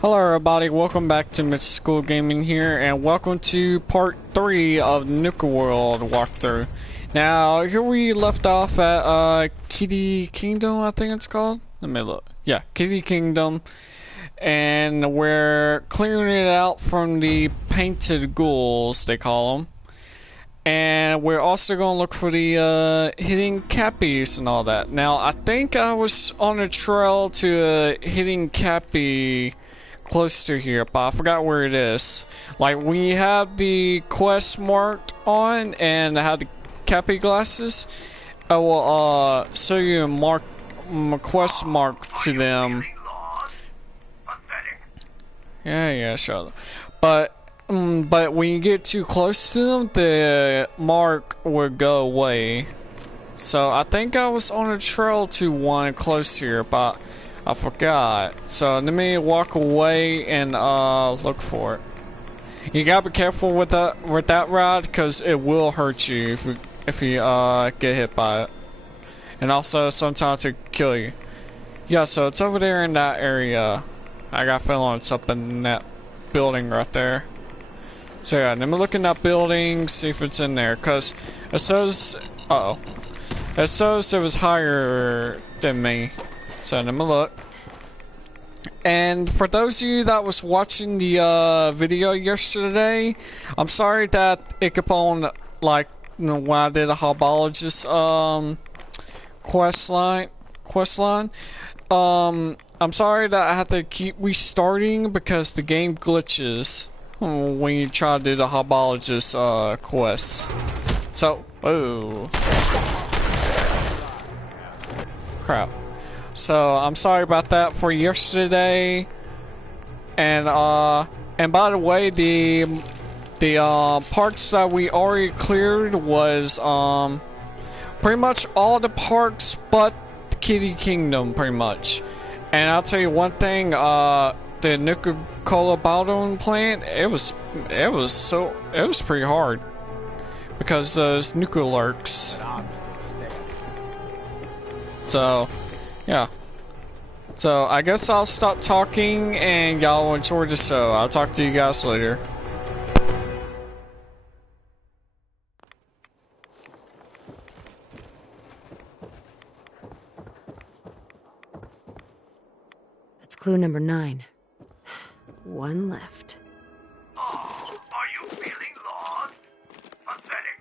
Hello everybody, welcome back to Mitch School Gaming here, and welcome to part 3 of Nuka-World walkthrough. Now, here we left off at Kitty Kingdom, I think it's called? Let me look. Yeah, Kitty Kingdom. And we're clearing it out from the painted ghouls, they call them. And we're also going to look for the hidden cappies and all that. Now, I think I was on a trail to a hidden cappy close to here, but I forgot where it is. Like, when you have the quest marked on and I have the cappy glasses, I will show you a quest mark to them. Yeah, shut up. But when you get too close to them, the mark will go away. So I think I was on a trail to one close here, but I forgot. So let me walk away and look for it. You gotta be careful with that rod, because it will hurt you if you get hit by it, and also sometimes it kill you. Yeah, so it's over there in that area. I got a feeling it's up in that building right there. So yeah, let me look in that building, see if it's in there, cause it says, it says it was higher than me. So let me look. And for those of you that was watching the video yesterday, I'm sorry that it kept on, like, when I did a Hobologist quest line. I'm sorry that I have to keep restarting because the game glitches when you try to do the Hobologist quest. So, oh crap. So I'm sorry about that for yesterday. And by the way, the parts that we already cleared was pretty much all the parts but the Kitty Kingdom, pretty much. And I'll tell you one thing, the Nuka-World plant, it was pretty hard because those Nuka lurks. So yeah. So I guess I'll stop talking and y'all enjoy the show. I'll talk to you guys later. That's clue number 9. One left. Oh, are you feeling lost? Pathetic.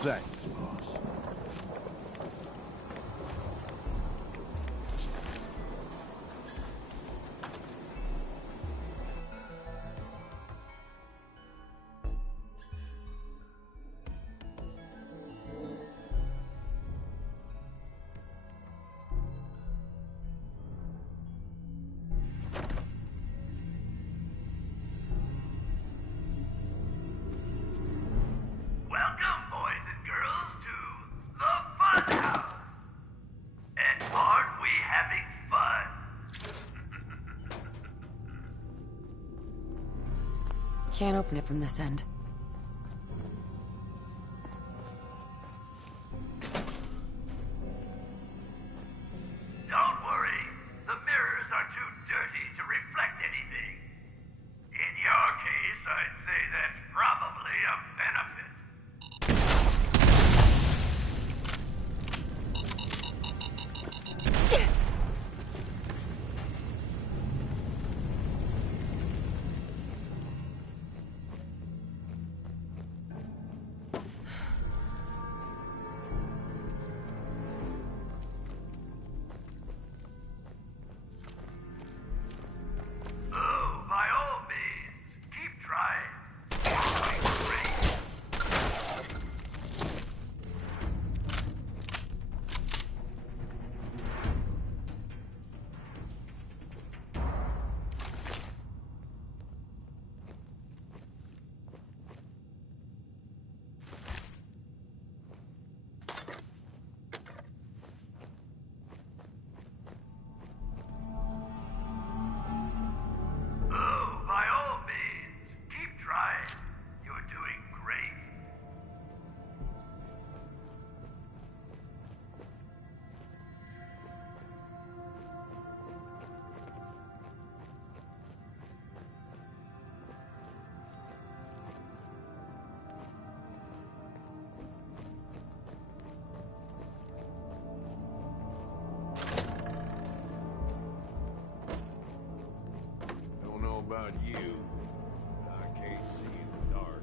Thanks, boss. Welcome, boys and girls, to the Fun House. And aren't we having fun? Can't open it from this end. Don't worry, the mirrors are too dirty to reflect anything. In your case, I'd say that's probably a benefit. Oh, by all means, keep trying. Great. Oh, by all means, keep trying. You're doing great. Don't know about you, but I can't see in the dark.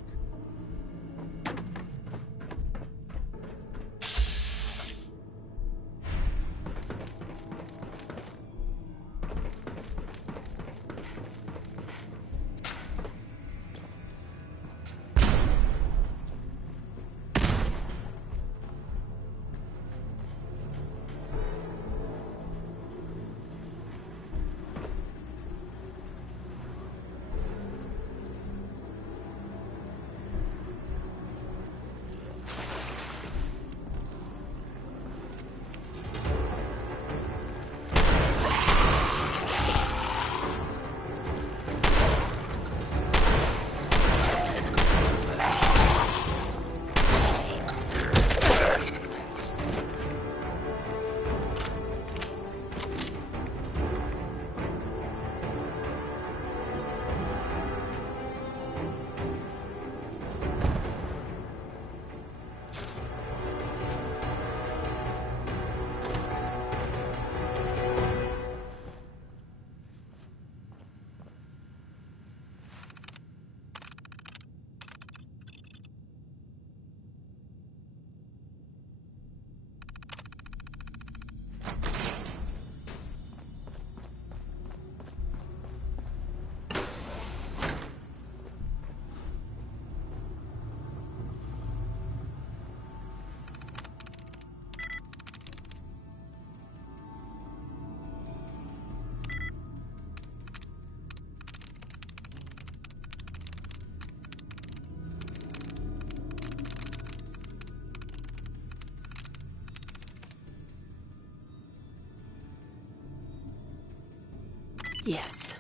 Yes.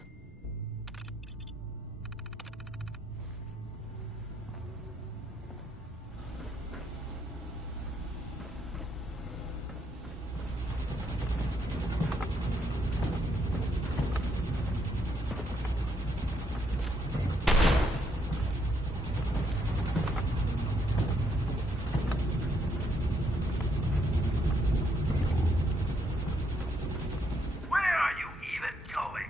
Where are you even going?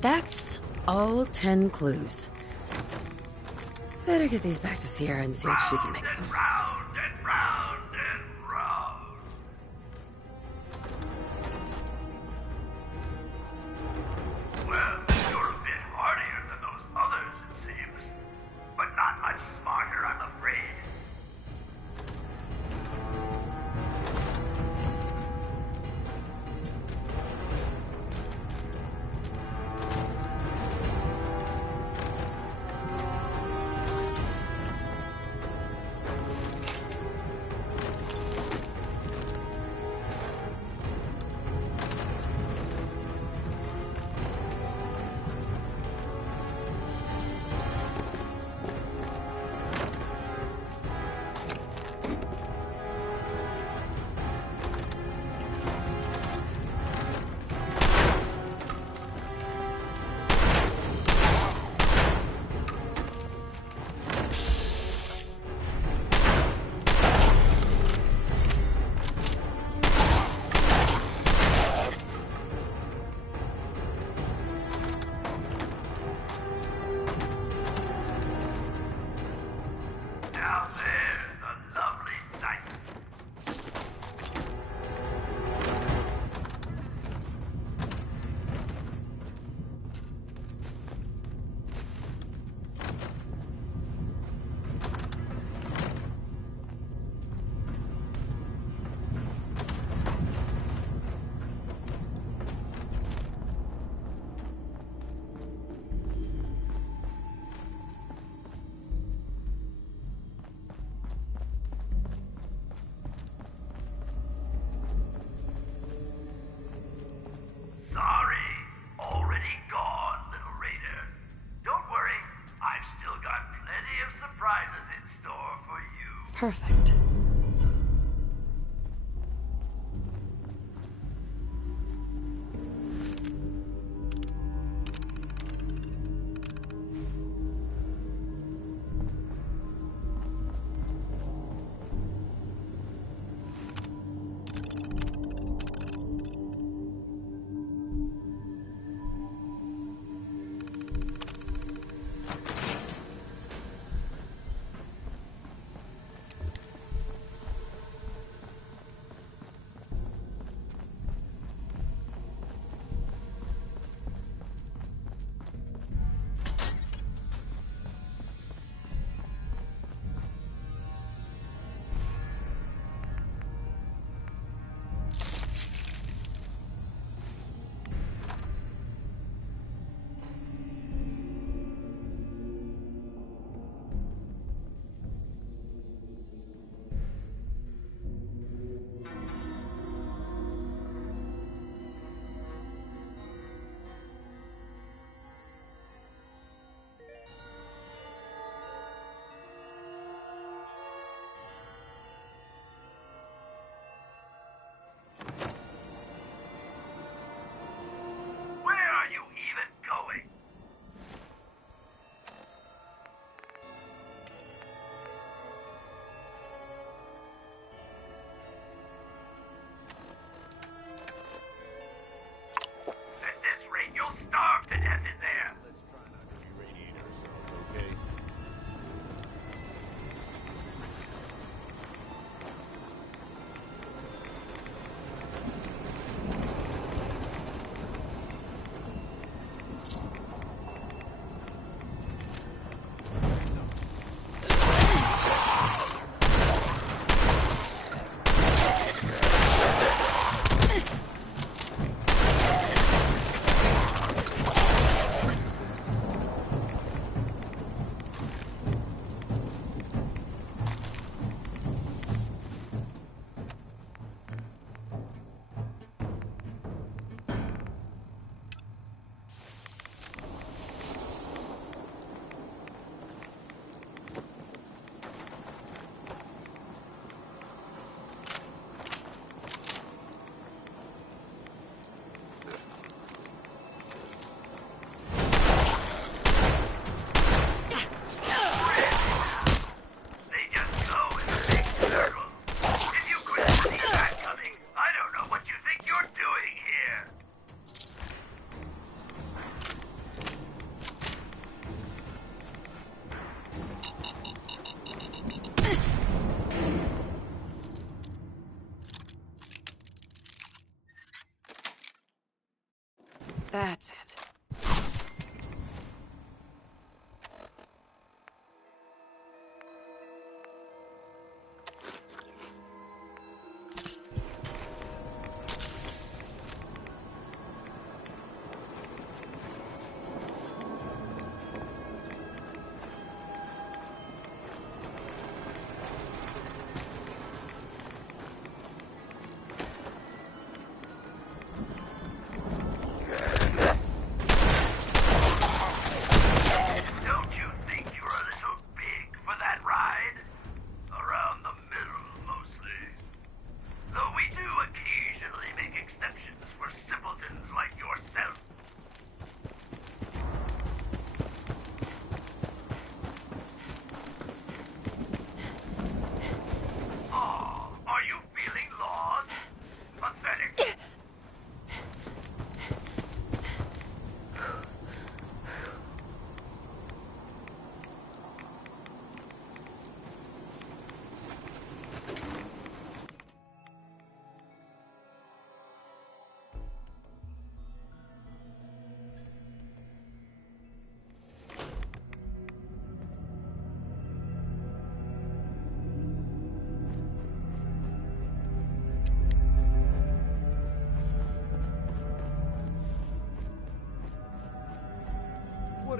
That's all 10 clues. Better get these back to Sierra and see what she can make of them. Round and round and round. Well, you're a bit hardier than those others, it seems. But not much smarter, I'm afraid. Now there's a lovely sight. Sorry, already gone, little raider. Don't worry, I've still got plenty of surprises in store for you. Perfect.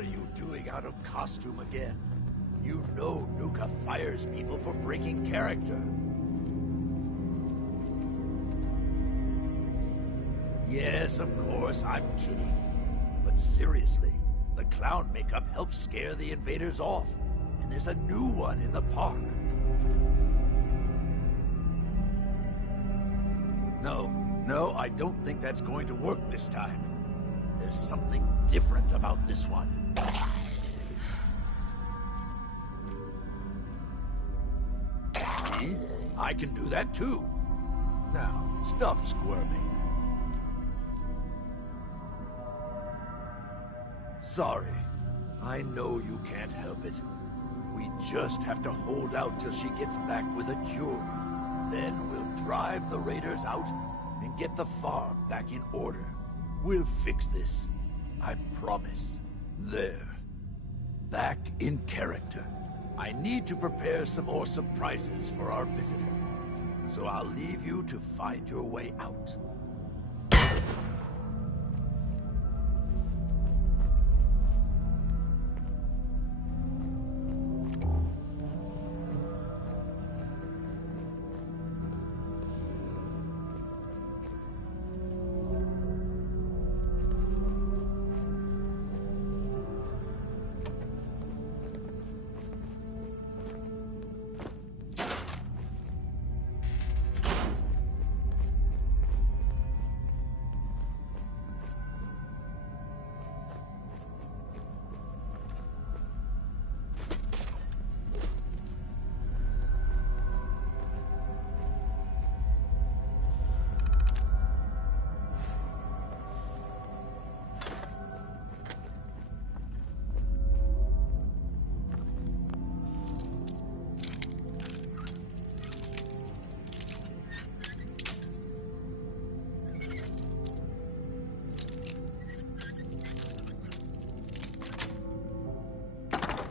What are you doing out of costume again? You know Nuka fires people for breaking character. Yes, of course, I'm kidding. But seriously, the clown makeup helps scare the invaders off. And there's a new one in the park. No, I don't think that's going to work this time. There's something different about this one. See? I can do that too. Now, stop squirming. Sorry. I know you can't help it. We just have to hold out till she gets back with a cure. Then we'll drive the raiders out and get the farm back in order. We'll fix this. I promise. There. Back in character. I need to prepare some more surprises for our visitor. So I'll leave you to find your way out.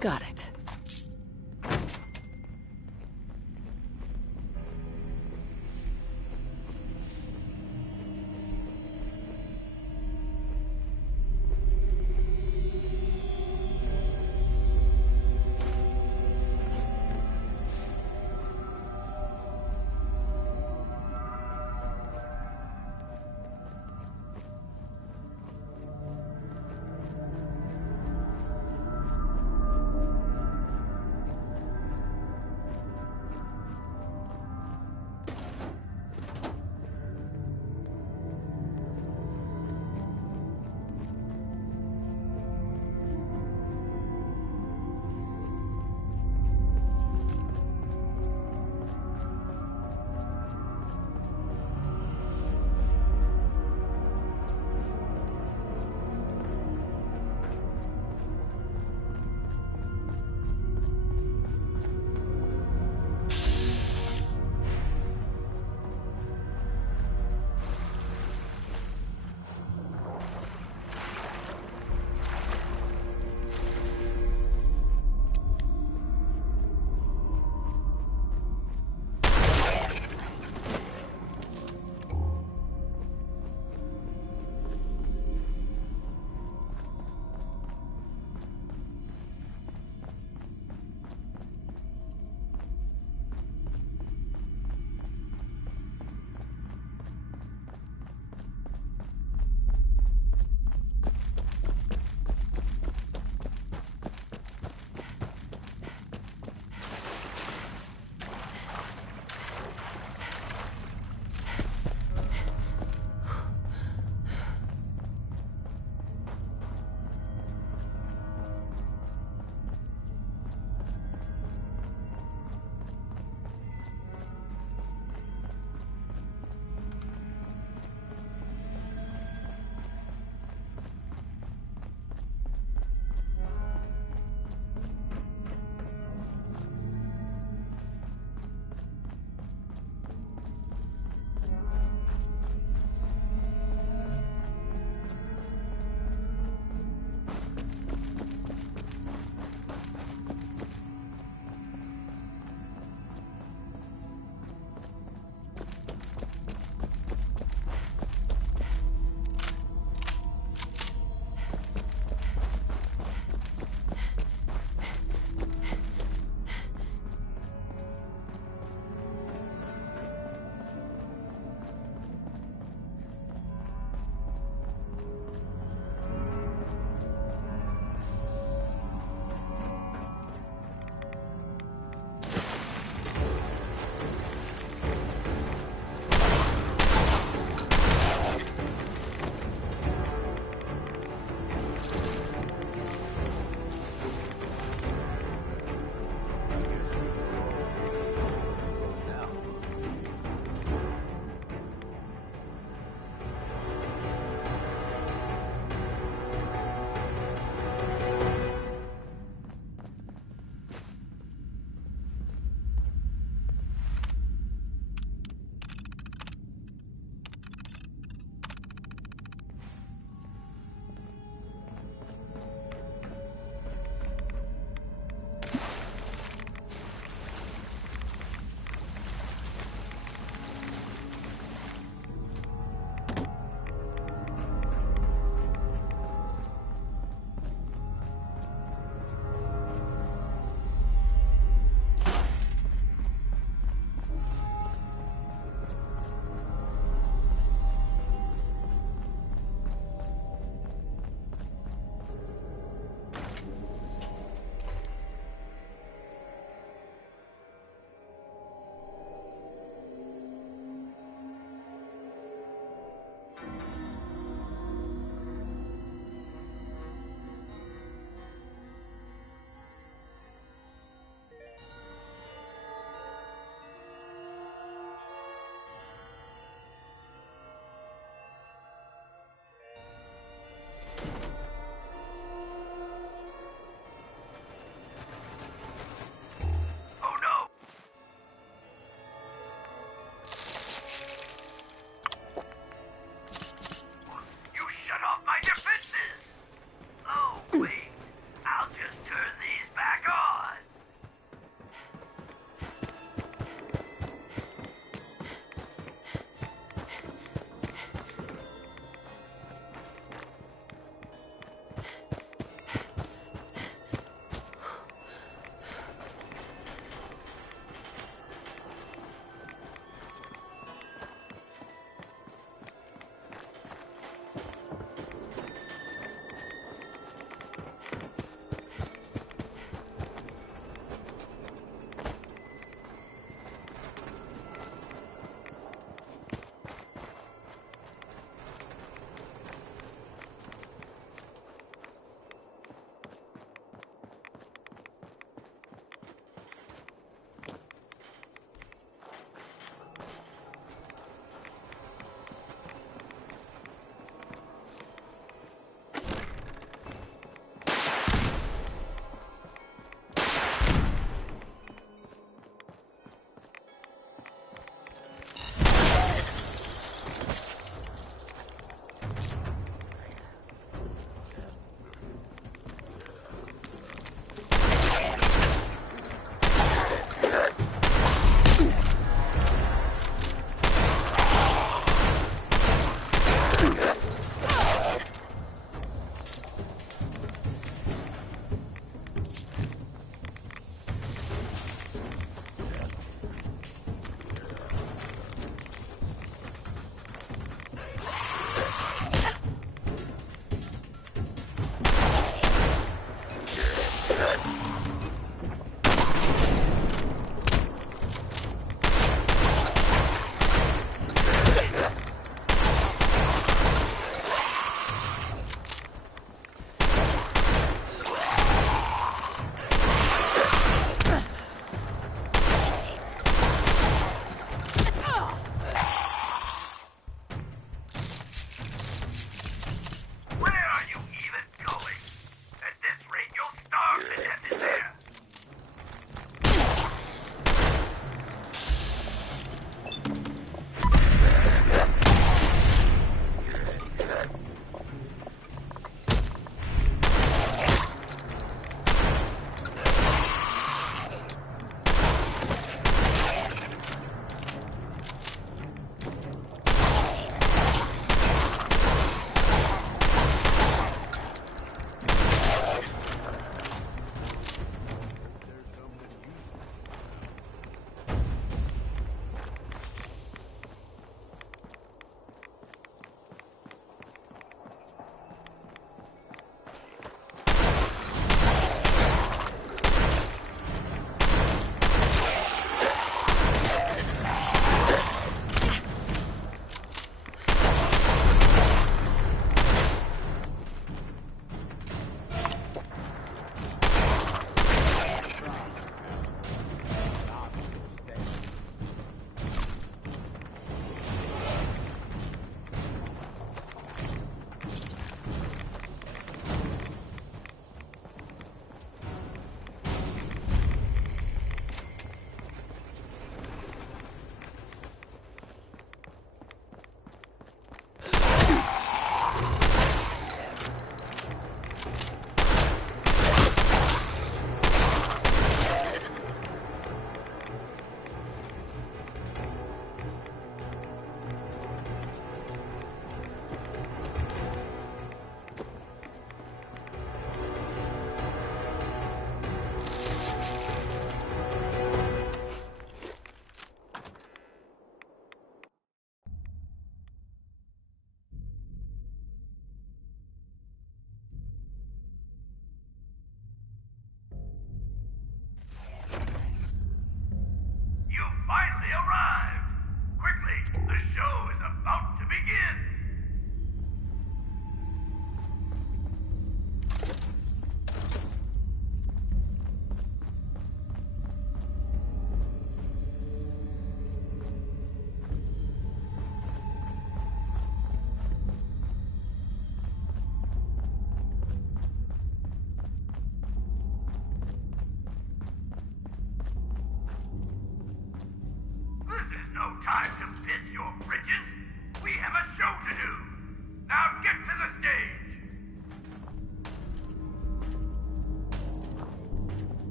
Got it.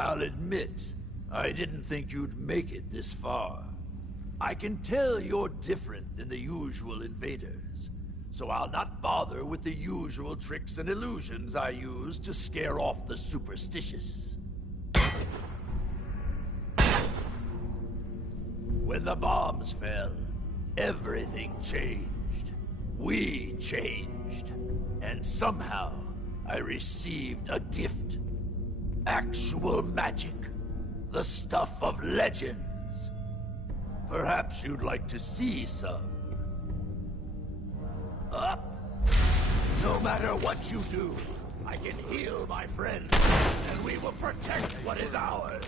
I'll admit, I didn't think you'd make it this far. I can tell you're different than the usual invaders, so I'll not bother with the usual tricks and illusions I use to scare off the superstitious. When the bombs fell, everything changed. We changed. And somehow, I received a gift. Actual magic. The stuff of legends. Perhaps you'd like to see some. Up! No matter what you do, I can heal my friends, and we will protect what is ours.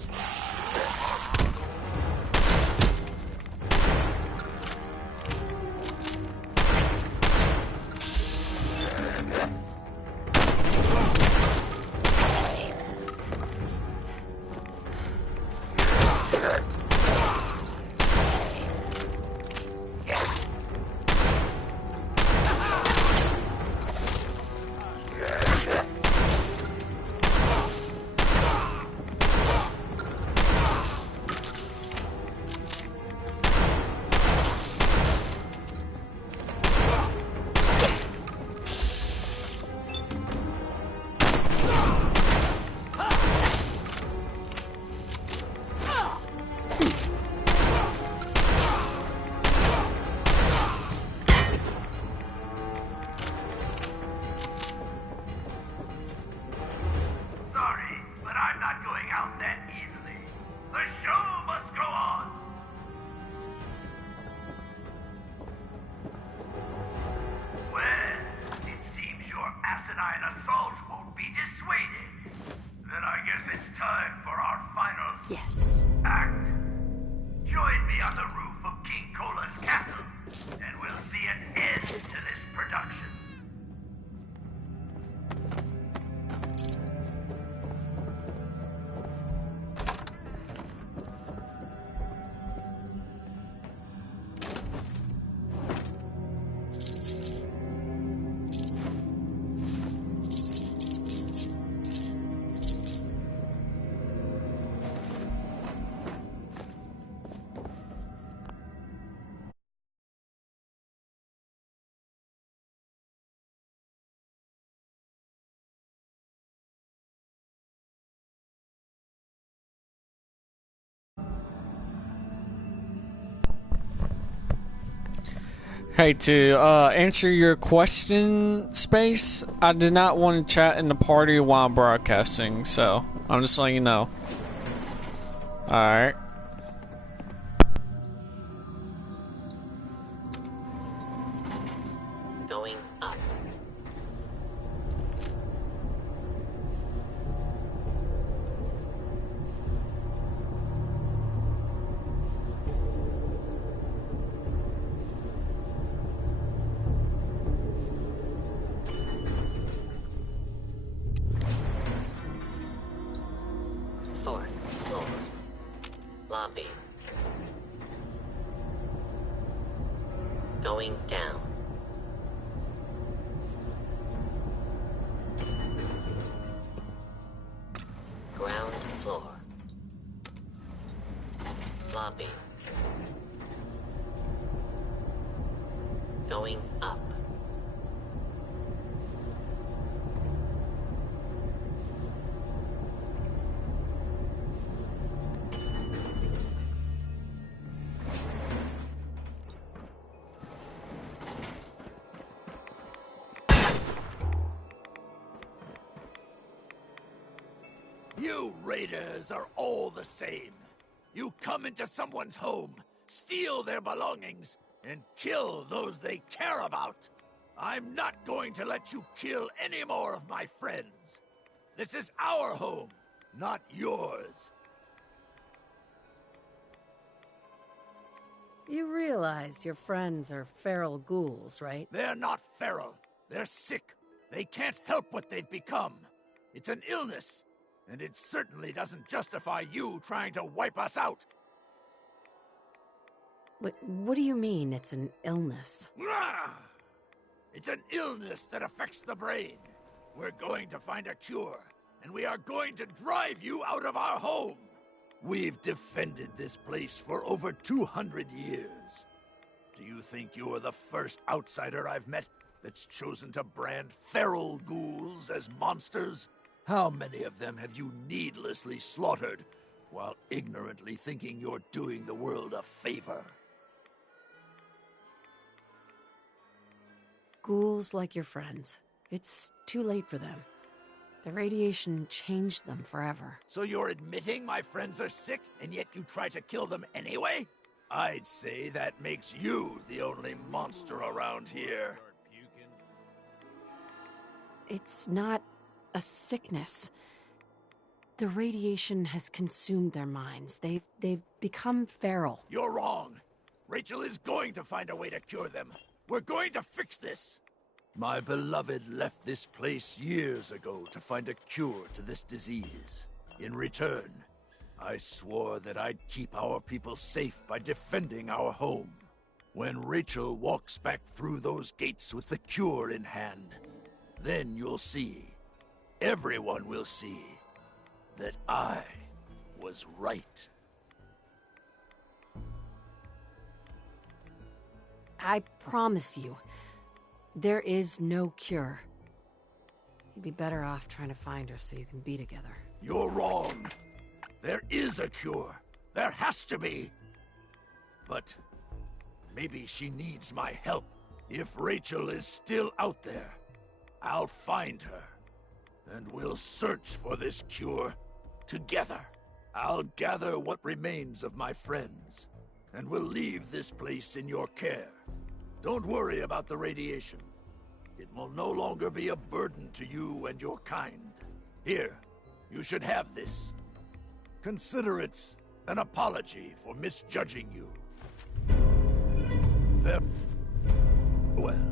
Yes. Act. Join me on the roof of King Cola's castle, and we'll see an end to this production. Hey, to answer your question, Space, I did not want to chat in the party while broadcasting, so I'm just letting you know. Alright. Going up. Fourth floor. Lobby. Going down. Ground floor. Lobby. Going up. You raiders are all the same. You come into someone's home, steal their belongings, and kill those they care about. I'm not going to let you kill any more of my friends. This is our home, not yours. You realize your friends are feral ghouls, right? They're not feral. They're sick. They can't help what they've become. It's an illness. And it certainly doesn't justify you trying to wipe us out. What do you mean it's an illness? It's an illness that affects the brain. We're going to find a cure, and we are going to drive you out of our home. We've defended this place for over 200 years. Do you think you're the first outsider I've met that's chosen to brand feral ghouls as monsters? How many of them have you needlessly slaughtered while ignorantly thinking you're doing the world a favor? Ghouls like your friends. It's too late for them. The radiation changed them forever. So you're admitting my friends are sick, and yet you try to kill them anyway? I'd say that makes you the only monster around here. It's not a sickness. The radiation has consumed their minds. They've become feral. You're wrong. Rachel is going to find a way to cure them. We're going to fix this. My beloved left this place years ago to find a cure to this disease. In return, I swore that I'd keep our people safe by defending our home. When Rachel walks back through those gates with the cure in hand, then you'll see, everyone will see, that I was right. I promise you, there is no cure. You'd be better off trying to find her so you can be together. You're wrong. There is a cure. There has to be. But maybe she needs my help. If Rachel is still out there, I'll find her. And we'll search for this cure together. I'll gather what remains of my friends, and we'll leave this place in your care. Don't worry about the radiation. It will no longer be a burden to you and your kind. Here, you should have this. Consider it an apology for misjudging you. Farewell.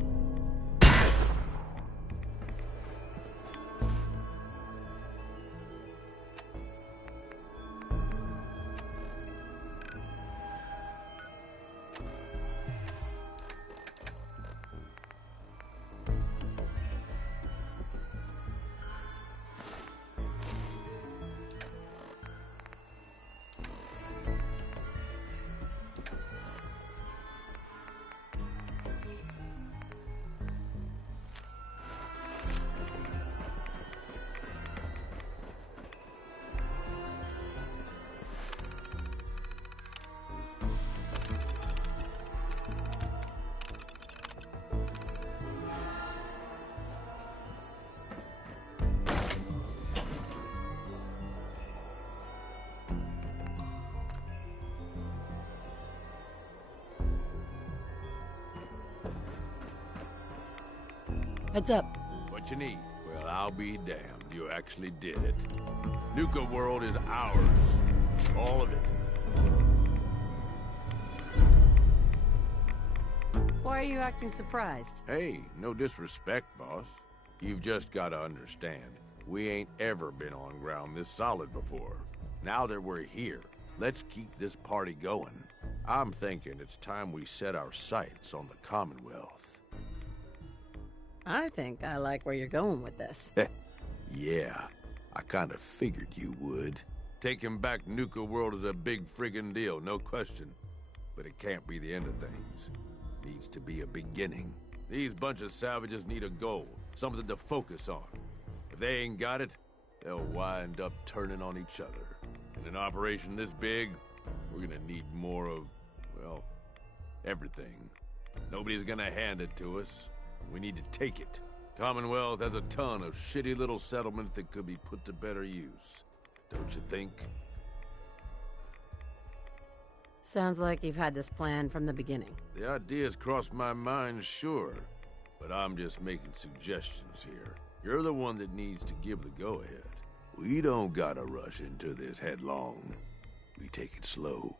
Heads up. What you need? Well, I'll be damned. You actually did it. Nuka-World is ours. All of it. Why are you acting surprised? Hey, no disrespect, boss. You've just gotta understand. We ain't ever been on ground this solid before. Now that we're here, let's keep this party going. I'm thinking it's time we set our sights on the Commonwealth. I think I like where you're going with this. Yeah, I kinda figured you would. Taking back Nuka-World is a big friggin' deal, no question. But it can't be the end of things. Needs to be a beginning. These bunch of savages need a goal, something to focus on. If they ain't got it, they'll wind up turning on each other. In an operation this big, we're gonna need more of, well, everything. Nobody's gonna hand it to us. We need to take it. Commonwealth has a ton of shitty little settlements that could be put to better use. Don't you think? Sounds like you've had this plan from the beginning. The ideas crossed my mind, sure. But I'm just making suggestions here. You're the one that needs to give the go-ahead. We don't gotta rush into this headlong. We take it slow.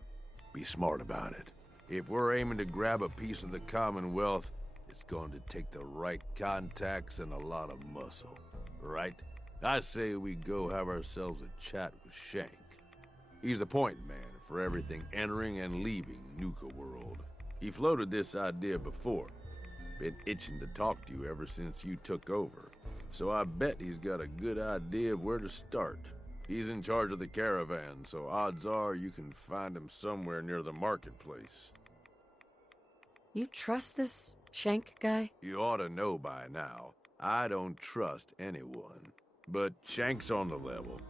Be smart about it. If we're aiming to grab a piece of the Commonwealth, it's going to take the right contacts and a lot of muscle, right? I say we go have ourselves a chat with Shank. He's the point man for everything entering and leaving Nuka-World. He floated this idea before. Been itching to talk to you ever since you took over. so I bet he's got a good idea of where to start. He's in charge of the caravan, so odds are you can find him somewhere near the marketplace. You trust this Shank guy? You ought to know by now. I don't trust anyone. But Shank's on the level.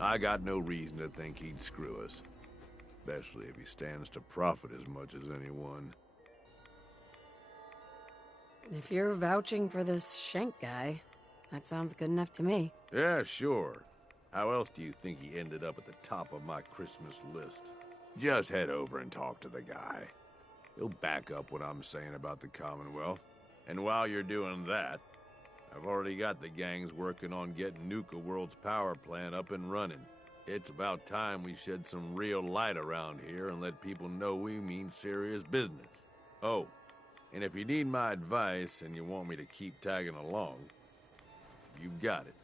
I got no reason to think he'd screw us. Especially if he stands to profit as much as anyone. If you're vouching for this Shank guy, that sounds good enough to me. Yeah, sure. How else do you think he ended up at the top of my Christmas list? Just head over and talk to the guy. He'll back up what I'm saying about the Commonwealth. And while you're doing that, I've already got the gangs working on getting Nuka-World's power plant up and running. It's about time we shed some real light around here and let people know we mean serious business. Oh, and if you need my advice and you want me to keep tagging along, you've got it.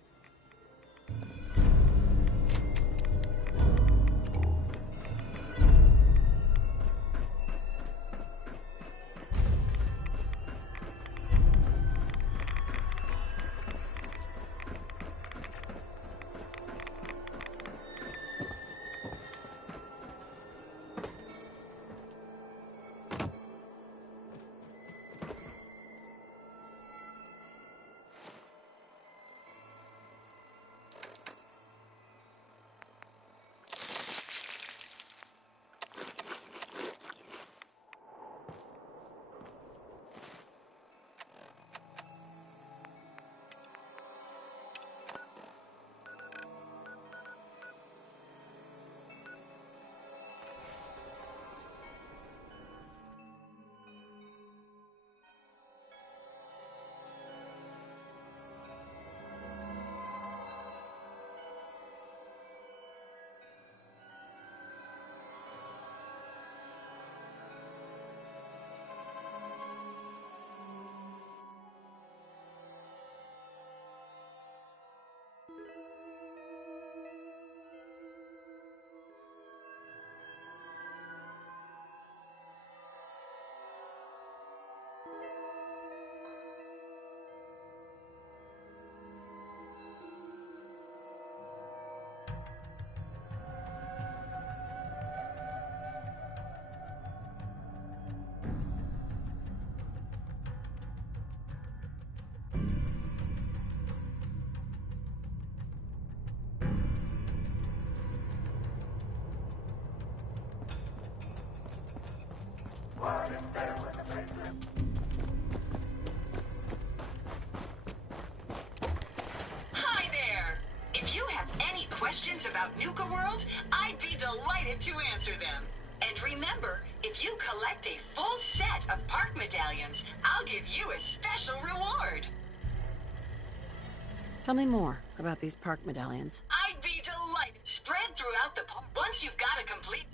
Hi there! If you have any questions about Nuka-World, I'd be delighted to answer them. And remember, if you collect a full set of park medallions, I'll give you a special reward. Tell me more about these park medallions. I'd be delighted. Spread throughout the park. Once you've got a complete...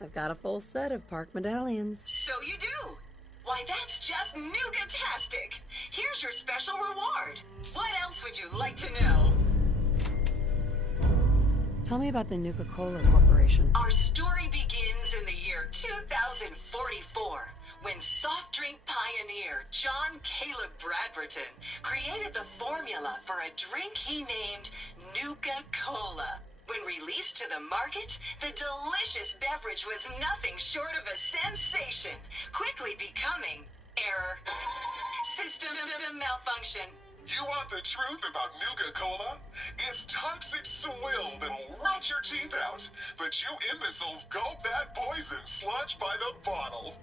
I've got a full set of park medallions. So you do. Why, that's just Nuka-tastic. Here's your special reward. What else would you like to know? Tell me about the Nuka-Cola Corporation. Our story begins in the year 2044, when soft drink pioneer John Caleb Bradberton created the formula for a drink he named Nuka-Cola. When released to the market, the delicious beverage was nothing short of a sensation, quickly becoming error, system malfunction. You want the truth about Nuka-Cola? It's toxic swill that'll rot your teeth out, but you imbeciles gulp that poison sludge by the bottle.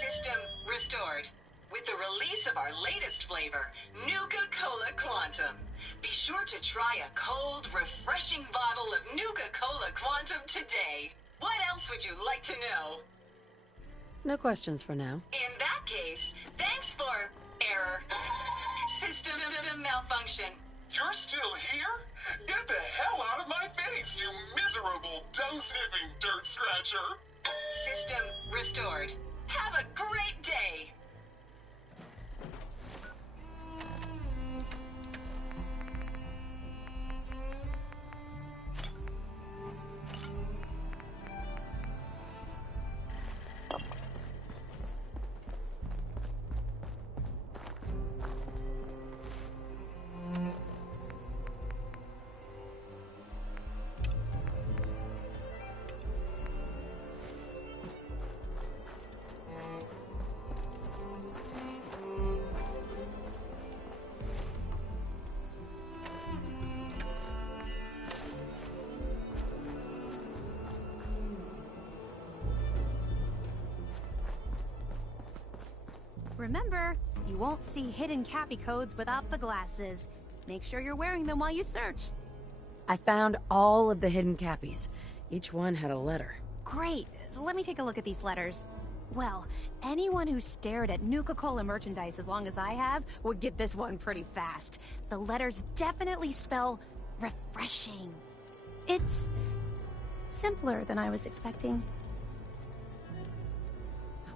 System restored. With the release of our latest flavor, Nuka-Cola Quantum. Be sure to try a cold, refreshing bottle of Nuka-Cola Quantum today. What else would you like to know? No questions for now. In that case, thanks for error. System malfunction. You're still here? Get the hell out of my face, you miserable, dung-sniffing dirt scratcher! System restored. Have a great day. Remember, you won't see hidden Cappy codes without the glasses. Make sure you're wearing them while you search. I found all of the hidden Cappies. Each one had a letter. Great. Let me take a look at these letters. Well, anyone who stared at Nuka-Cola merchandise as long as I have would get this one pretty fast. The letters definitely spell refreshing. It's simpler than I was expecting.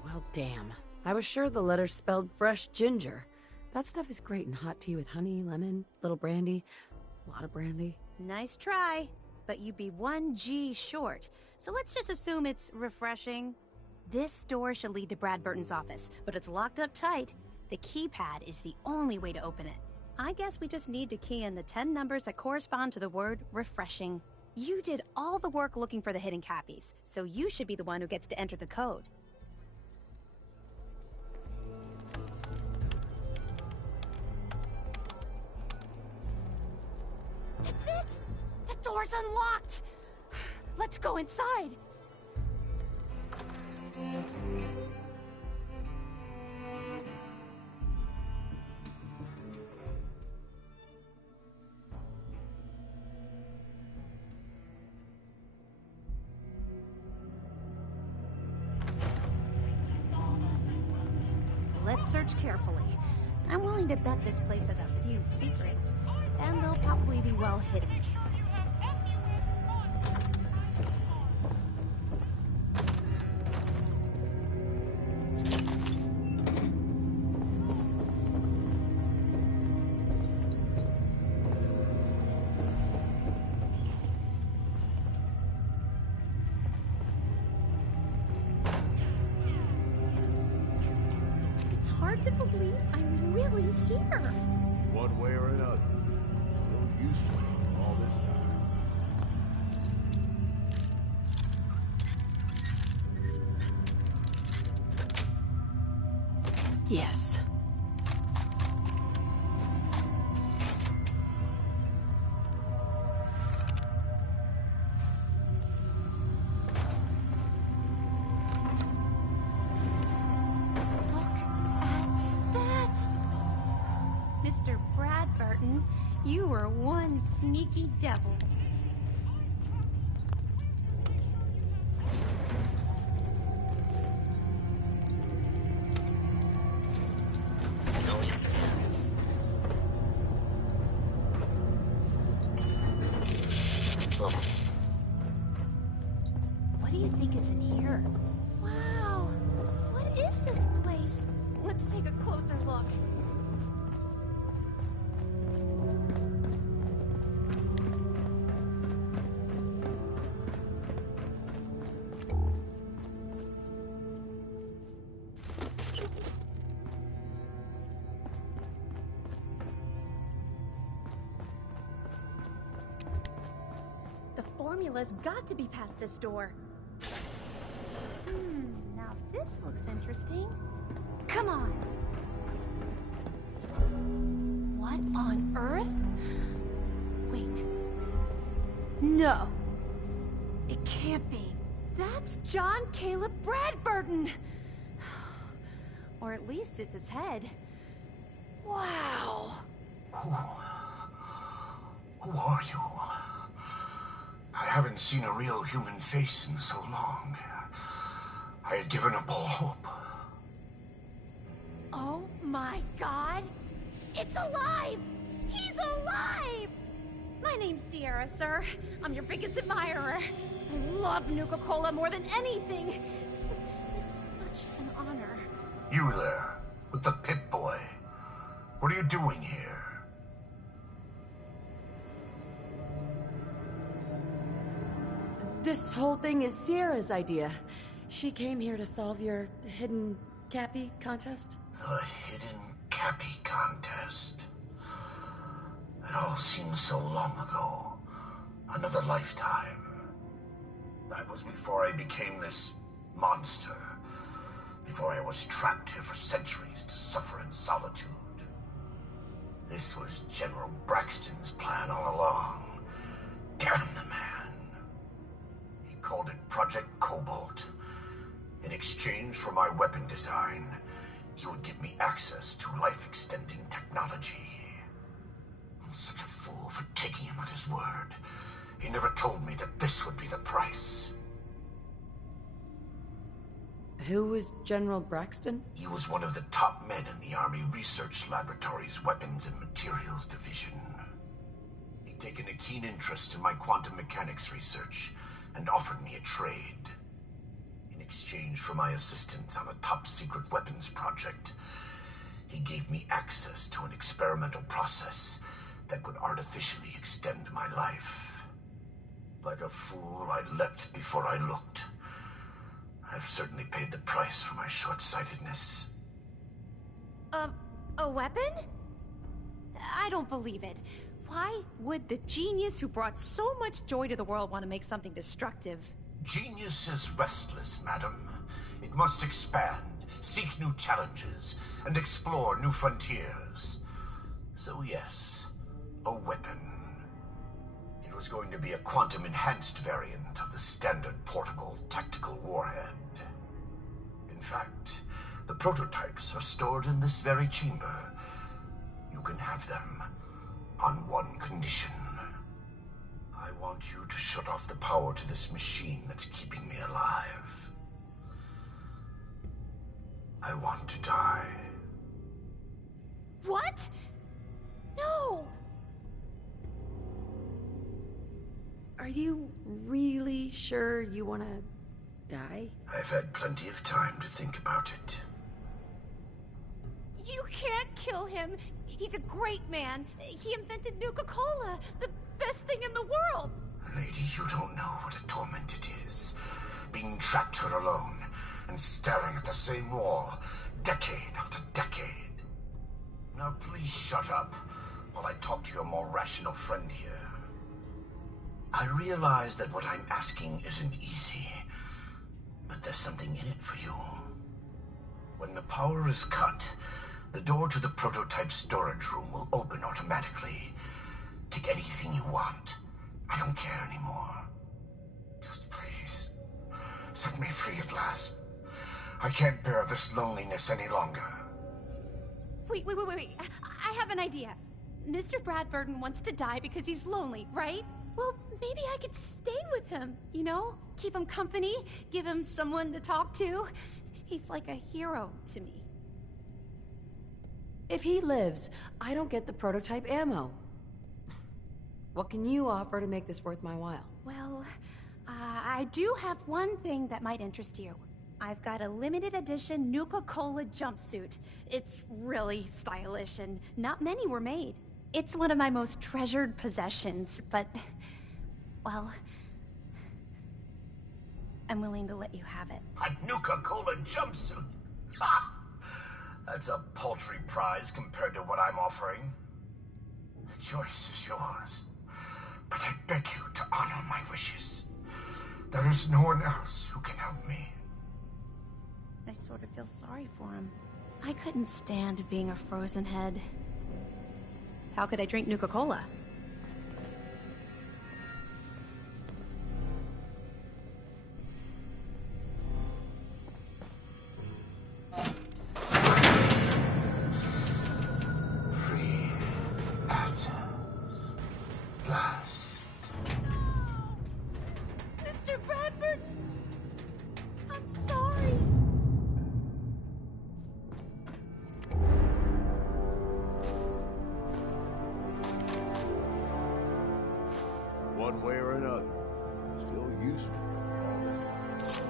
Well, damn. I was sure the letters spelled fresh ginger. That stuff is great in hot tea with honey, lemon, little brandy, a lot of brandy. Nice try, but you'd be 1 G short. So let's just assume it's refreshing. This door should lead to Brad Burton's office, but it's locked up tight. The keypad is the only way to open it. I guess we just need to key in the 10 numbers that correspond to the word refreshing. You did all the work looking for the hidden Cappies, so you should be the one who gets to enter the code. That's it! The door's unlocked! Let's go inside! Let's search carefully. I'm willing to bet this place has a few secrets, and they'll probably be well hidden. It's hard to believe I'm really here. One way or another. You're useful all this time. Yes. Mr. Brad Burton, you were one sneaky devil. What do you think is in here? Wow! What is this place? Let's take a closer look. The formula's got to be past this door. Now this looks interesting. Come on. What on earth? Wait. No. It can't be. That's John Caleb Bradburton. Or at least it's his head. Wow. Who are you? I haven't seen a real human face in so long. I had given up all hope. Oh my God! It's alive! He's alive! My name's Sierra, sir. I'm your biggest admirer. I love Nuka-Cola more than anything. This is such an honor. You there, with the Pip-Boy. What are you doing here? This whole thing is Sierra's idea. She came here to solve your hidden Cappy contest. The hidden Cappy contest. It all seems so long ago. Another lifetime. That was before I became this monster. Before I was trapped here for centuries to suffer in solitude. This was General Braxton's plan all along. Damn the man. He called it Project Cobalt. In exchange for my weapon design, he would give me access to life-extending technology. I'm such a fool for taking him at his word. He never told me that this would be the price. Who was General Braxton? He was one of the top men in the Army Research Laboratory's Weapons and Materials Division. He'd taken a keen interest in my quantum mechanics research and offered me a trade. In exchange for my assistance on a top-secret weapons project, he gave me access to an experimental process that would artificially extend my life. Like a fool, I leapt before I looked. I've certainly paid the price for my short-sightedness. A weapon? I don't believe it. Why would the genius who brought so much joy to the world want to make something destructive? Genius is restless, madam. It must expand, seek new challenges, and explore new frontiers. So yes, a weapon. It was going to be a quantum-enhanced variant of the standard portable tactical warhead. In fact, the prototypes are stored in this very chamber. You can have them on one condition. I want you to shut off the power to this machine that's keeping me alive. I want to die. What? No! Are you really sure you want to die? I've had plenty of time to think about it. You can't kill him. He's a great man. He invented Nuka-Cola, the best thing in the world. Lady, you don't know what a torment it is. Being trapped here alone and staring at the same wall, decade after decade. Now please shut up while I talk to your more rational friend here. I realize that what I'm asking isn't easy, but there's something in it for you. When the power is cut, the door to the prototype storage room will open automatically. Take anything you want. I don't care anymore. Just please, set me free at last. I can't bear this loneliness any longer. Wait. I have an idea. Mr. Bradburden wants to die because he's lonely, right? Well, maybe I could stay with him, you know? Keep him company, give him someone to talk to. He's like a hero to me. If he lives, I don't get the prototype ammo. What can you offer to make this worth my while? Well, I do have one thing that might interest you. I've got a limited edition Nuka-Cola jumpsuit. It's really stylish and not many were made. It's one of my most treasured possessions, but, well, I'm willing to let you have it. A Nuka-Cola jumpsuit? Ha! That's a paltry prize compared to what I'm offering. The choice is yours, but I beg you to honor my wishes. There is no one else who can help me. I sort of feel sorry for him. I couldn't stand being a frozen head. How could I drink Nuka-Cola? Free at last. Mr. Bradford! I'm sorry. One way or another, still useful. All this.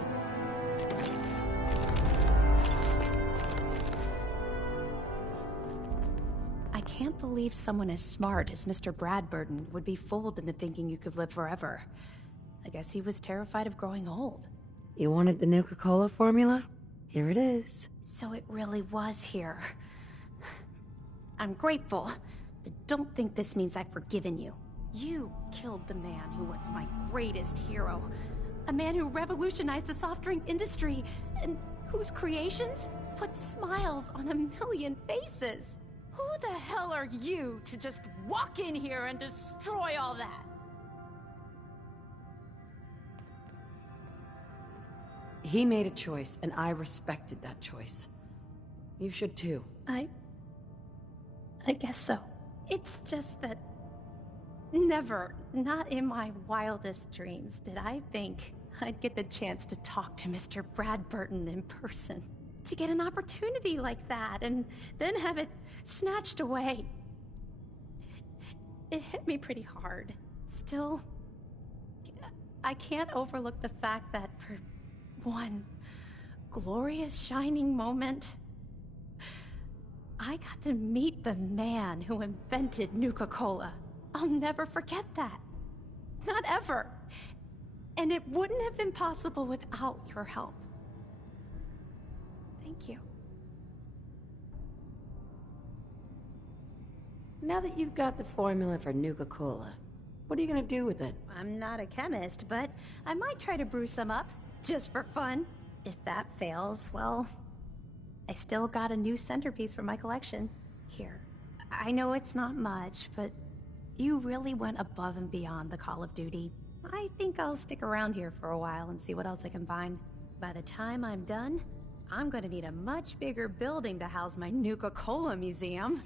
I can't believe someone as smart as Mr. Bradburden would be fooled into thinking you could live forever. I guess he was terrified of growing old. You wanted the Nuka-Cola formula? Here it is. So it really was here. I'm grateful, but don't think this means I've forgiven you. You killed the man who was my greatest hero. A man who revolutionized the soft drink industry, and whose creations put smiles on a million faces. Who the hell are you to just walk in here and destroy all that? He made a choice, and I respected that choice. You should too. I guess so. It's just that never, not in my wildest dreams, did I think I'd get the chance to talk to Mr. Bradburton in person. To get an opportunity like that and then have it snatched away. It hit me pretty hard. Still, I can't overlook the fact that for one glorious shining moment, I got to meet the man who invented Nuka-Cola. I'll never forget that. Not ever. And it wouldn't have been possible without your help. Thank you. Now that you've got the formula for Nuka-Cola, what are you gonna do with it? I'm not a chemist, but I might try to brew some up, just for fun. If that fails, well, I still got a new centerpiece for my collection. Here. I know it's not much, but you really went above and beyond the Call of Duty. I think I'll stick around here for a while and see what else I can find. By the time I'm done, I'm gonna need a much bigger building to house my Nuka-Cola museum.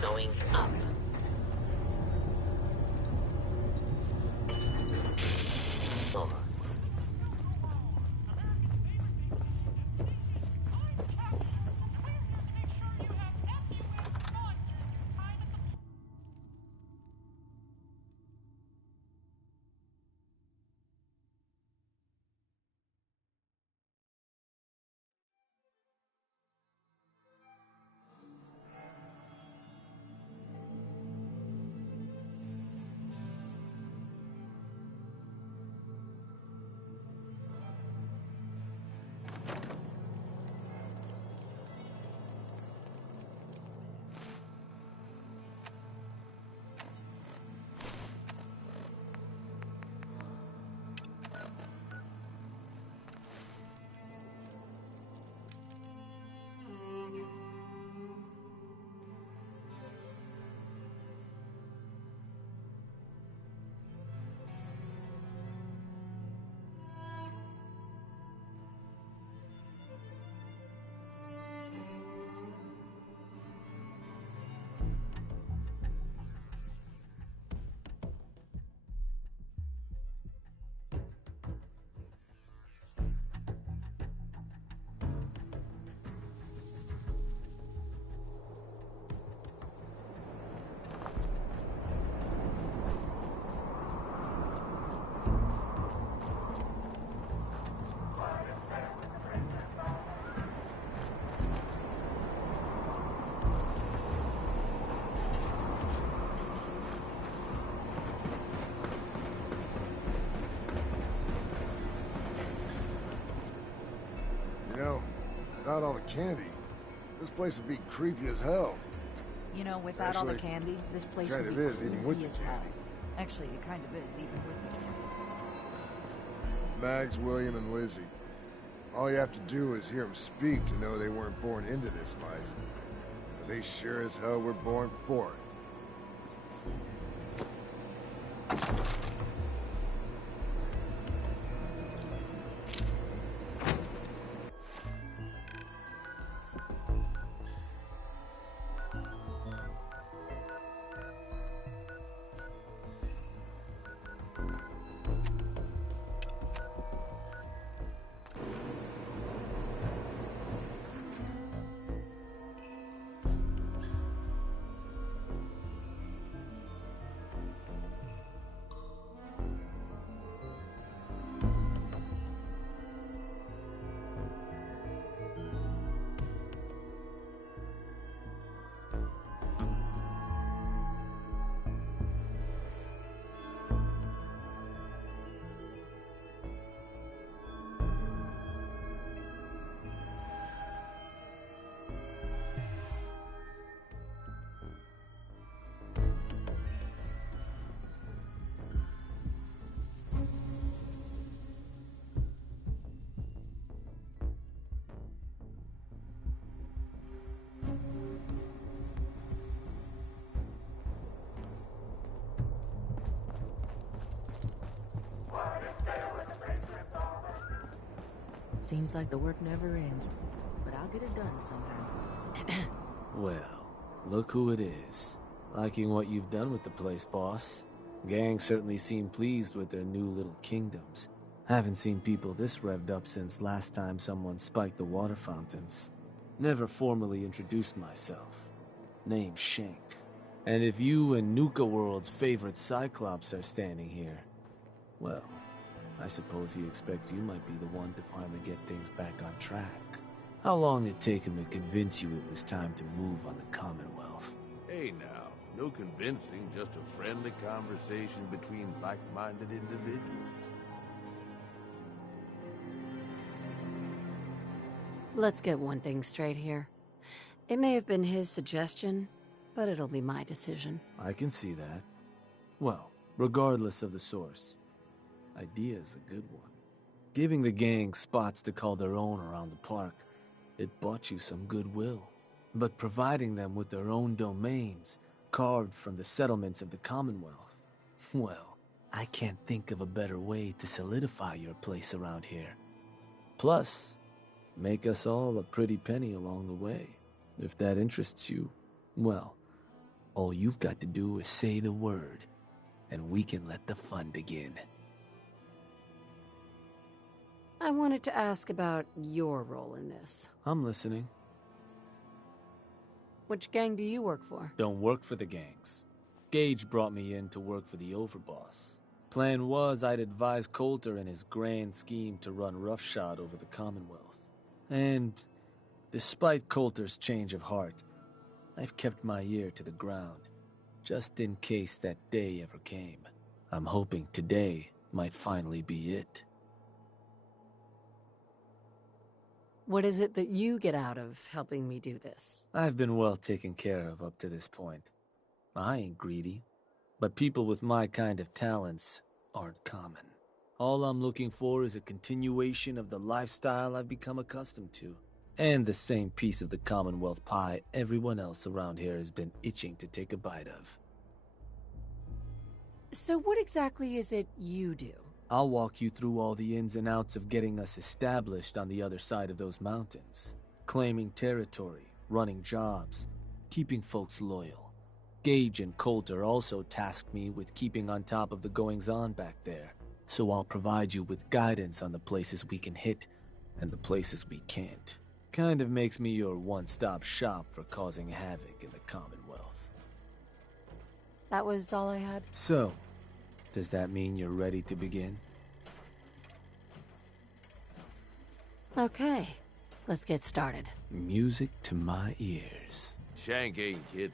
Going up. Over. You know, without all the candy, this place would be creepy as hell. You know, without all the Actually, candy, this place kind would of be is, even with creepy the as hell. candy. Actually, it kind of is, even with the candy. Mags, William, and Lizzie. All you have to do is hear them speak to know they weren't born into this life. But they sure as hell were born for it. Seems like the work never ends, but I'll get it done somehow. Well, look who it is. Liking what you've done with the place, boss. Gang certainly seem pleased with their new little kingdoms. Haven't seen people this revved up since last time someone spiked the water fountains. Never formally introduced myself. Name's Shank. And if you and Nuka-World's favorite Cyclops are standing here, well, I suppose he expects you might be the one to finally get things back on track. How long did it take him to convince you it was time to move on the Commonwealth? Hey now, no convincing, just a friendly conversation between like-minded individuals. Let's get one thing straight here. It may have been his suggestion, but it'll be my decision. I can see that. Well, regardless of the source, idea's a good one. Giving the gang spots to call their own around the park, it bought you some goodwill. But providing them with their own domains, carved from the settlements of the Commonwealth, well, I can't think of a better way to solidify your place around here. Plus, make us all a pretty penny along the way. If that interests you, well, all you've got to do is say the word, and we can let the fun begin. I wanted to ask about your role in this. I'm listening. Which gang do you work for? Don't work for the gangs. Gage brought me in to work for the overboss. Plan was I'd advise Coulter in his grand scheme to run roughshod over the Commonwealth. And despite Coulter's change of heart, I've kept my ear to the ground, just in case that day ever came. I'm hoping today might finally be it. What is it that you get out of helping me do this? I've been well taken care of up to this point. I ain't greedy, but people with my kind of talents aren't common. All I'm looking for is a continuation of the lifestyle I've become accustomed to, and the same piece of the Commonwealth pie everyone else around here has been itching to take a bite of. So what exactly is it you do? I'll walk you through all the ins and outs of getting us established on the other side of those mountains. Claiming territory, running jobs, keeping folks loyal. Gage and Coulter also tasked me with keeping on top of the goings-on back there, so I'll provide you with guidance on the places we can hit and the places we can't. Kind of makes me your one-stop shop for causing havoc in the Commonwealth. That was all I had? So, does that mean you're ready to begin? Okay, let's get started. Music to my ears. Shank ain't kidding.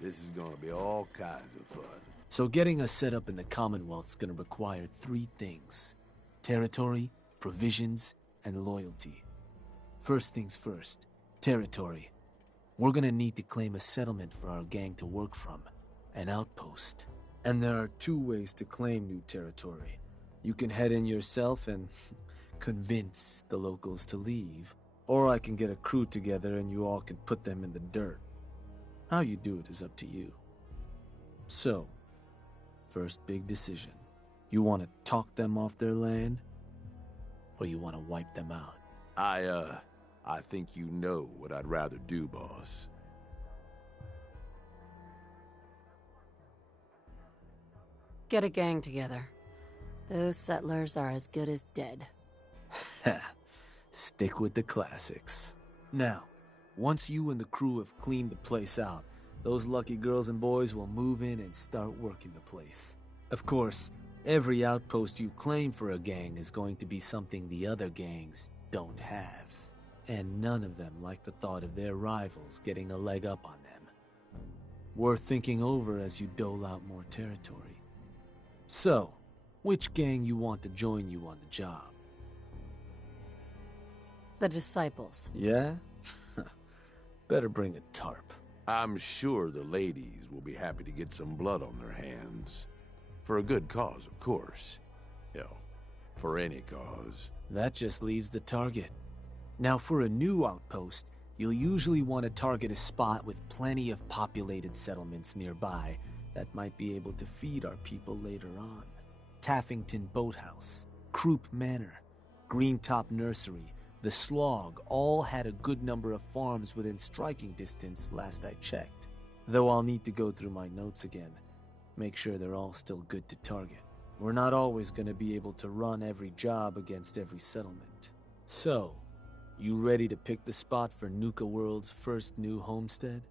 This is gonna be all kinds of fun. So getting us set up in the Commonwealth's gonna require 3 things. Territory, provisions, and loyalty. First things first, territory. We're gonna need to claim a settlement for our gang to work from, an outpost. And there are 2 ways to claim new territory. You can head in yourself and convince the locals to leave, or I can get a crew together and you all can put them in the dirt. How you do it is up to you. So, first big decision. You want to talk them off their land, or you want to wipe them out? I think you know what I'd rather do, boss. Get a gang together. Those settlers are as good as dead. Stick with the classics. Now, once you and the crew have cleaned the place out, those lucky girls and boys will move in and start working the place. Of course, every outpost you claim for a gang is going to be something the other gangs don't have. And none of them like the thought of their rivals getting a leg up on them. Worth thinking over as you dole out more territory. So, which gang you want to join you on the job? The Disciples. Yeah? Better bring a tarp. I'm sure the ladies will be happy to get some blood on their hands. For a good cause, of course. Hell, for any cause. That just leaves the target. Now, for a new outpost, you'll usually want to target a spot with plenty of populated settlements nearby that might be able to feed our people later on. Taffington Boathouse, Croup Manor, Green Top Nursery, the Slog, all had a good number of farms within striking distance last I checked. Though I'll need to go through my notes again, make sure they're all still good to target. We're not always going to be able to run every job against every settlement. So, you ready to pick the spot for Nuka-World's first new homestead?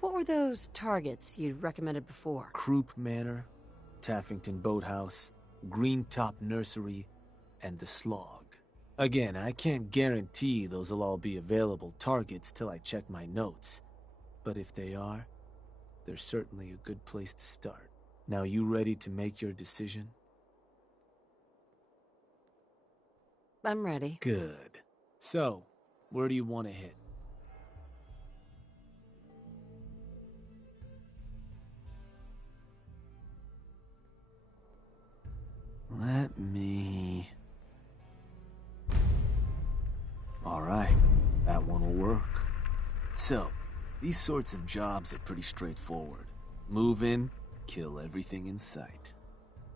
What were those targets you recommended before? Croup Manor, Taffington Boathouse, Green Top Nursery, and the Slog. Again, I can't guarantee those will all be available targets till I check my notes. But if they are, they're certainly a good place to start. Now you ready to make your decision? I'm ready. Good. So, where do you want to hit? Let me... Alright, that one will work. So, these sorts of jobs are pretty straightforward. Move in, kill everything in sight.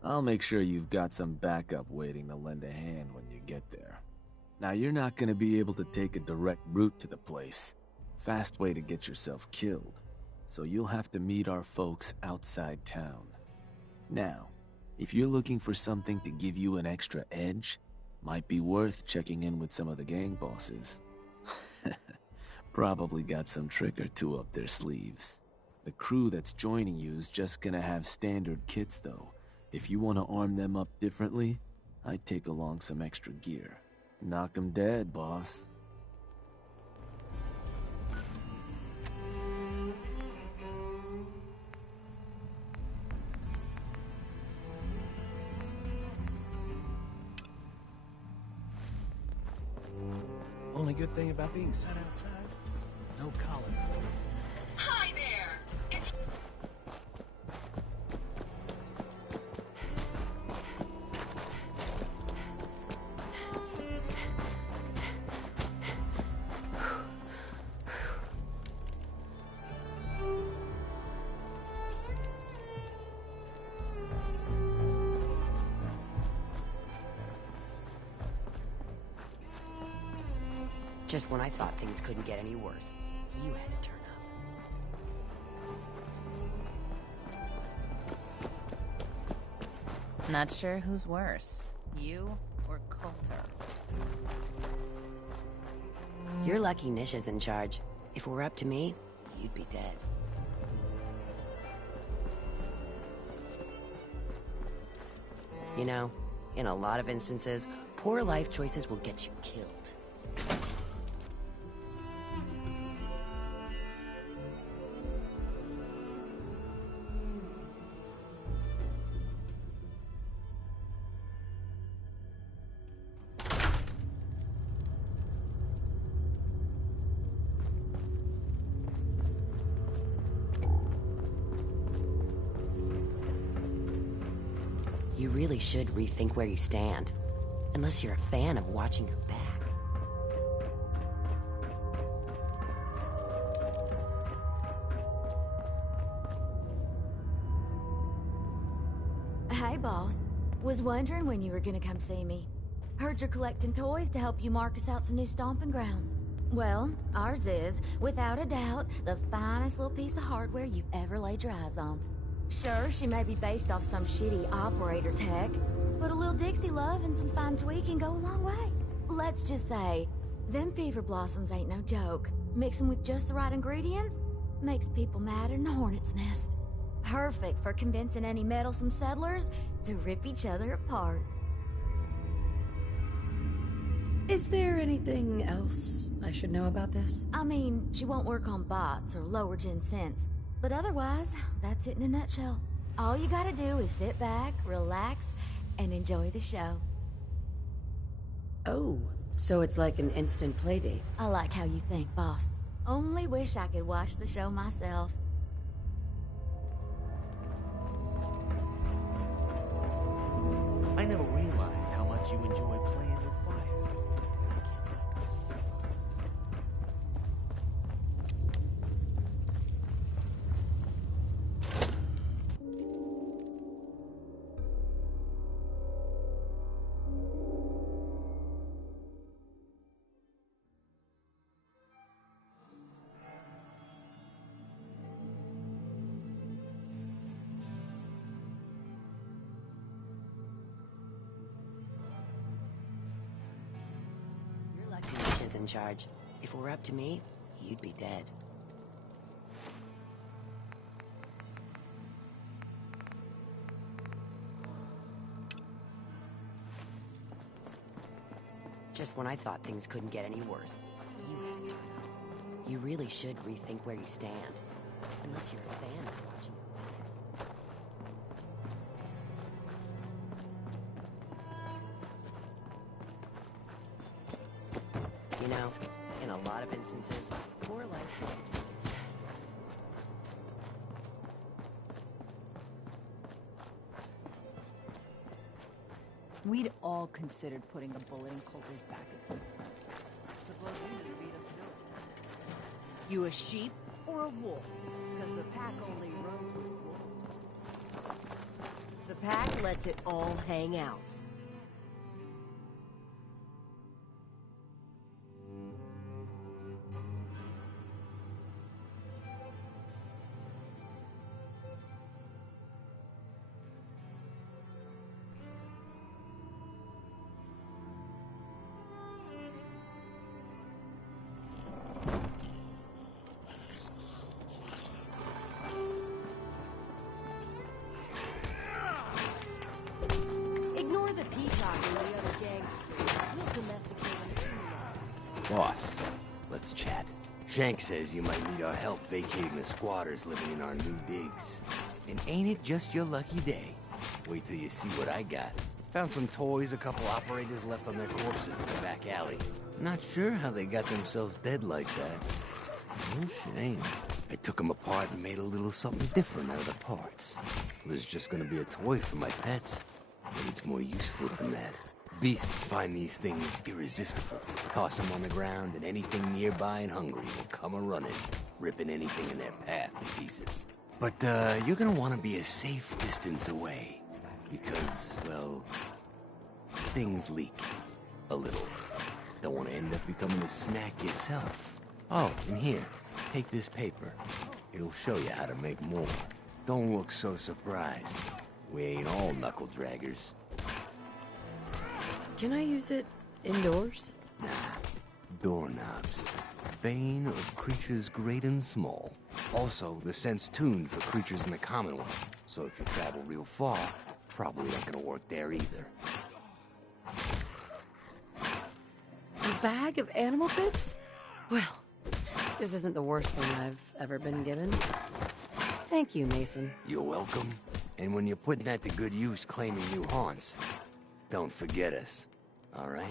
I'll make sure you've got some backup waiting to lend a hand when you get there. Now, you're not gonna be able to take a direct route to the place. Fast way to get yourself killed. So you'll have to meet our folks outside town. Now, if you're looking for something to give you an extra edge, might be worth checking in with some of the gang bosses. Probably got some trick or two up their sleeves. The crew that's joining you is just gonna have standard kits though. If you want to arm them up differently, I'd take along some extra gear. Knock 'em dead, boss. Only good thing about being set outside, no collar. Hi there! It's just when I thought things couldn't get any worse, you had to turn up. Not sure who's worse, you or Coulter. You're lucky Nisha's in charge. If it were up to me, you'd be dead. You know, in a lot of instances, poor life choices will get you killed. You really should rethink where you stand. Unless you're a fan of watching your back. Hey, boss. Was wondering when you were gonna come see me. Heard you're collecting toys to help you mark us out some new stomping grounds. Well, ours is, without a doubt, the finest little piece of hardware you've ever laid your eyes on. Sure, she may be based off some shitty operator tech, but a little Dixie love and some fine tweaking go a long way. Let's just say, them fever blossoms ain't no joke. Mix them with just the right ingredients, makes people madder than a hornet's nest. Perfect for convincing any meddlesome settlers to rip each other apart. Is there anything else I should know about this? I mean, she won't work on bots or lower gen synths. But otherwise, that's it in a nutshell. All you gotta do is sit back, relax, and enjoy the show. Oh, so it's like an instant playdate. I like how you think, boss. Only wish I could watch the show myself. I never realized how much you enjoy playing with fire. in charge. If it were up to me, you'd be dead. Just when I thought things couldn't get any worse, you had to turn up. You really should rethink where you stand. Unless you're a fan of watching. You know, in a lot of instances, poor life choices. We'd all considered putting a bullet in Coulter's back at some point. Suppose you need to read us to. You a sheep or a wolf? Because the pack only roams with wolves. The pack lets it all hang out. Ignore the peacock and the other gangs. We'll domesticate them soon. Boss, let's chat. Shank says you might need our help vacating the squatters living in our new digs. And ain't it just your lucky day? Wait till you see what I got. Found some toys a couple operators left on their corpses in the back alley. Not sure how they got themselves dead like that. No shame. I took them apart and made a little something different out of the parts. It was just gonna be a toy for my pets. But it's more useful than that. Beasts find these things irresistible. Toss them on the ground and anything nearby and hungry will come a-running, ripping anything in their path to pieces. But you're gonna want to be a safe distance away. Because, well, things leak. A little. Don't want to end up becoming a snack yourself. Oh, and here, take this paper. It'll show you how to make more. Don't look so surprised. We ain't all knuckle draggers. Can I use it indoors? Nah, doorknobs. Bane of creatures great and small. Also, the scent's tuned for creatures in the Commonwealth. So if you travel real far, probably not gonna work there either. A bag of animal bits? Well, this isn't the worst thing I've ever been given. Thank you, Mason. You're welcome. And when you're putting that to good use claiming new haunts, don't forget us, all right?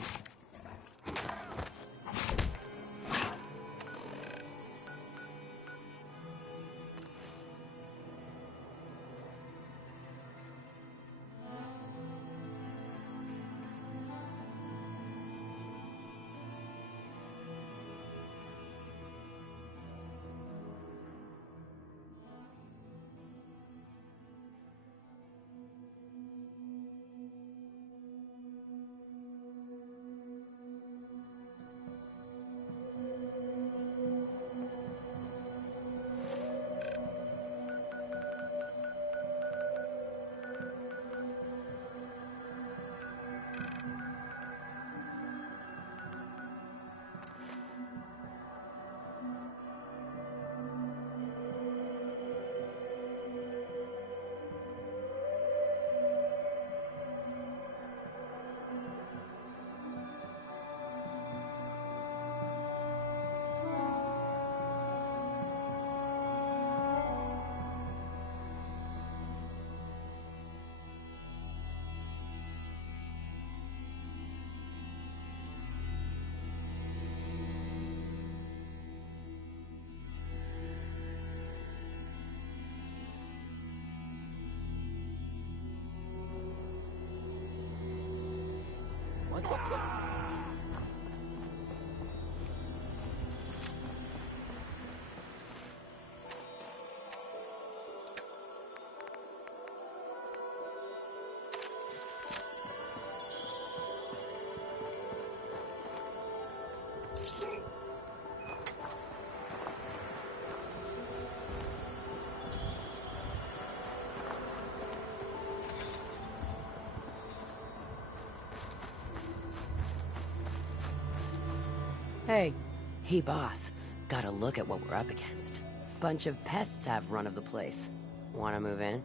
Hey. Hey, boss. Gotta look at what we're up against. Bunch of pests have run of the place. Wanna move in?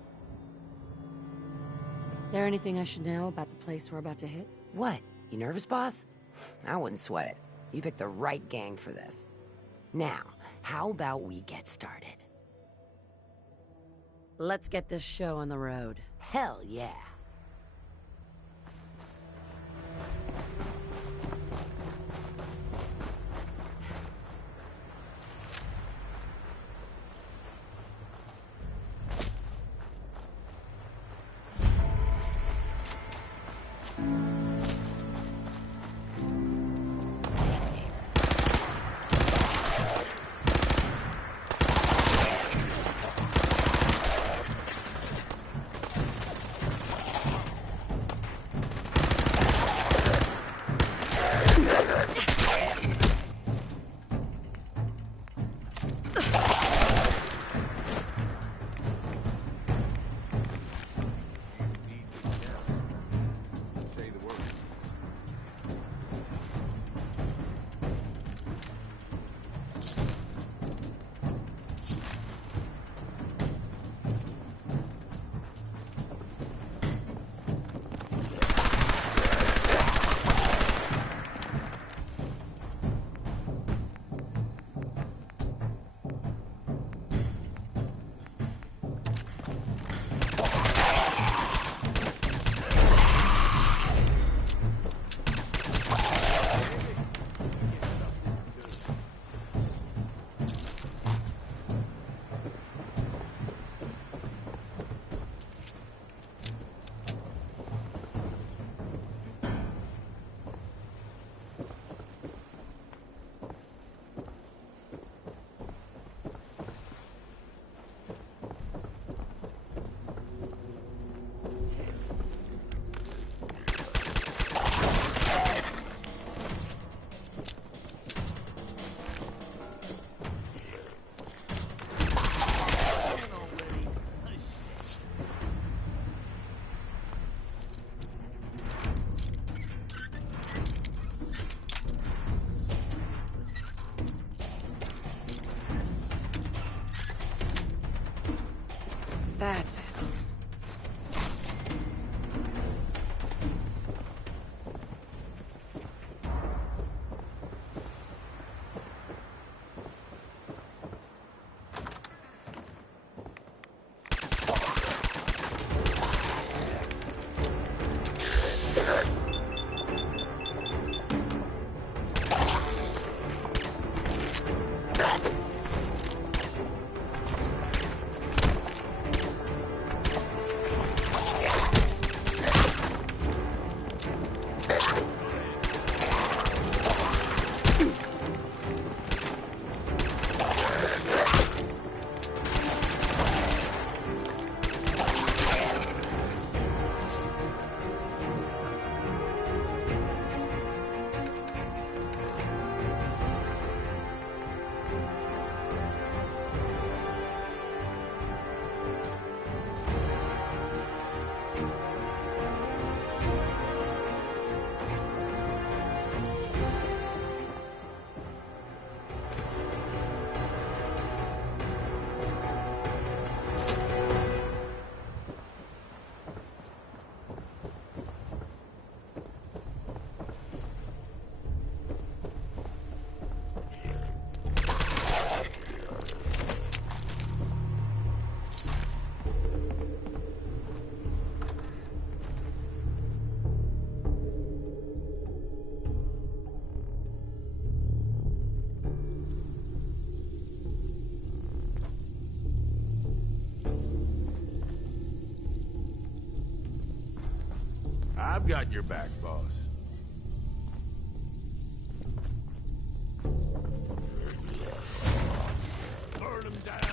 There anything I should know about the place we're about to hit? What? You nervous, boss? I wouldn't sweat it. You picked the right gang for this. Now, how about we get started? Let's get this show on the road. Hell yeah. That's it. I've got your back, boss. Burn him down.